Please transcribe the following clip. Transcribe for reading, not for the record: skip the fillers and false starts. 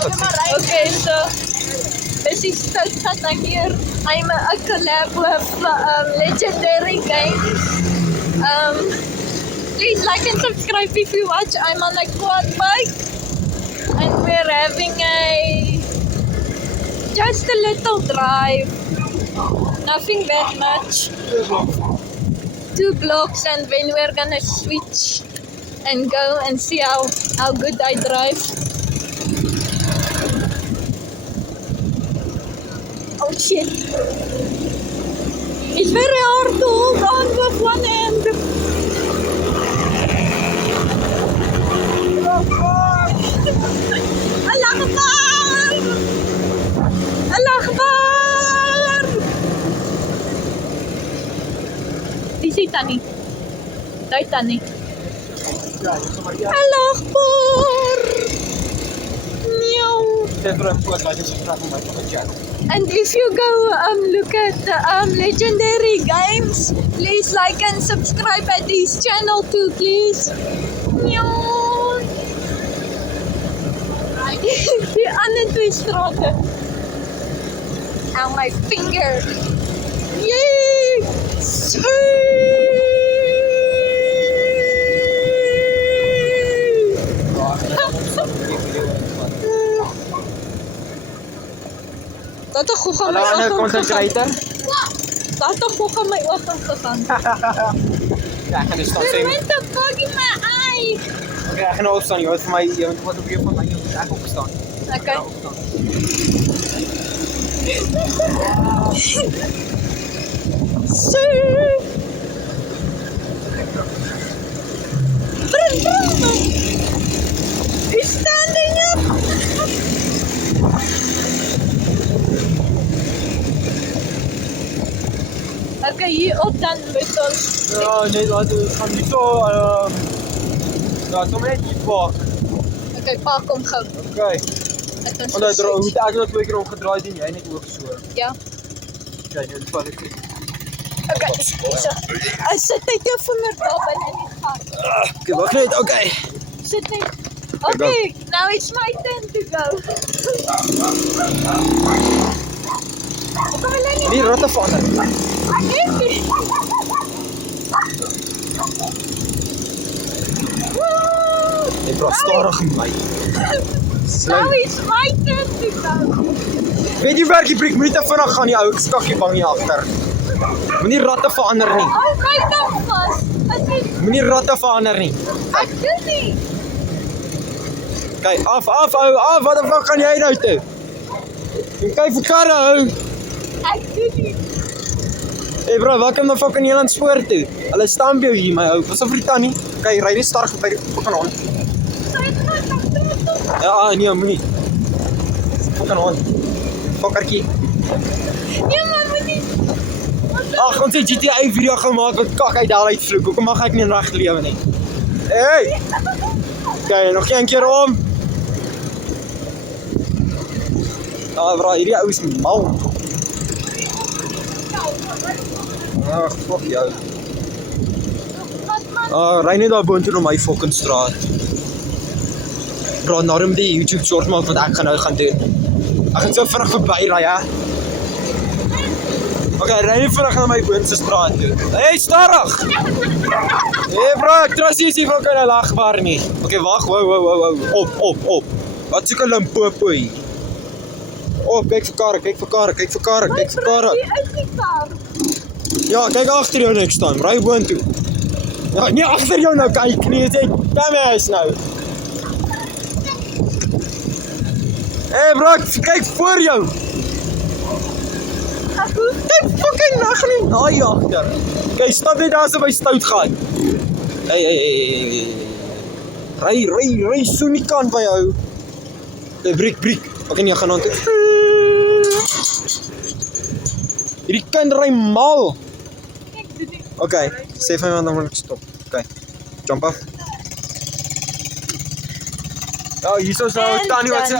Okay, so this is Stout here. I'm a collab with Legendary Games. Please like and subscribe if you watch. I'm on a quad bike and we're having just a little drive. Nothing that much. 2 blocks and then we're gonna switch and go and see how good I drive. Oh shit. It's very hard to hold on with one hand. Allah Akbar! Allah Akbar! Di si Tani. Dai Tani. Allah Akbar! Meow. And if you go look at Legendary Games, please like and subscribe at his channel too, please. Meow. Die ander 2 strate. Ow, my finger. Yay! Tata ko gaan my content creator? Tata ko gaan my oog gegaan. Ja, ek gaan dus staan sê. Met 'n bug in my eye. Okay, ek gaan nou opstaan. Jy moet vir my, jy moet wat op jou van my, jy moet ek opstaan. Okay. He's standing up. Okay, hier op dan met ons. Ja, nee, dat gaan nie so ja, so net hier park. Okay, pa kom gou. Okay. Ek kan Want daar moet ek nog 2 keer omgedraai doen, jy net ook so. Ja. Okay, nou vat ek. Okay. So, sit net jou vinger daar binne in die gat. Okay, wag net. Okay. Sit net. Okay, now it's my turn to go. Die rotte verander. Jy praat stadig met my. Now it's my turn to go. Weet jy waar die breek moet te vinnig gaan die ou, ek skak jy bang hier agter. Moenie ratte verander nie. Hou my dan vas. Moenie ratte verander nie. Ek doen nie. Kyk, af, wat die fuck gaan jy nou toe? Jy kyk vir karre hou. Ek doen nie. Hey bro, wat kom nou fucking jy aan spoor toe? Hulle stamp jou hier my ou. Pas op vir die tannie. Kyk, ry nie stadig by die fucking hond. Ja, nee, moenie. Fucking hond. Fokkertjie. Nee, maar moenie. Ag, ons het GTA video gemaak wat kak uit daal uitvloek. Hoekom mag ek nie reg lewe nie? Hey! Kyk, nog een keer om. Ah, bro, hierdie ou is mal. Ag, fuck jou. Ry net daar boontoe na my fucking straat. Bro, nou moet die YouTube short maak wat ek nou gaan doen. Ek gaan so vinnig verby ry, ja. Okay, ry nie vinnig na my boonste straat toe. Hey, stadig! Hey bro, ek trust jy is nie van kan lagbaar nie. Okay, wag, wow. Op. Wat soek 'n Limpopo hier? Kyk vir karre. Ja, kyk agter jou next time, ry boontoe. Ja, nie agter jou nou kyk nie, jy dumbass nou. Hey bro, kyk voor jou. Kyk fucking nag nie naai agter. Kyk, stap net daar so by stout gaan. Hey. Ry so nie kan by jou. Hey, breek. Okay, nee, gaan aan toe. Hierdie kind ry mal. Okay, sê vir my want dan moet ek stop. Okay, jump af. Ja, hier is nou tannie wat sê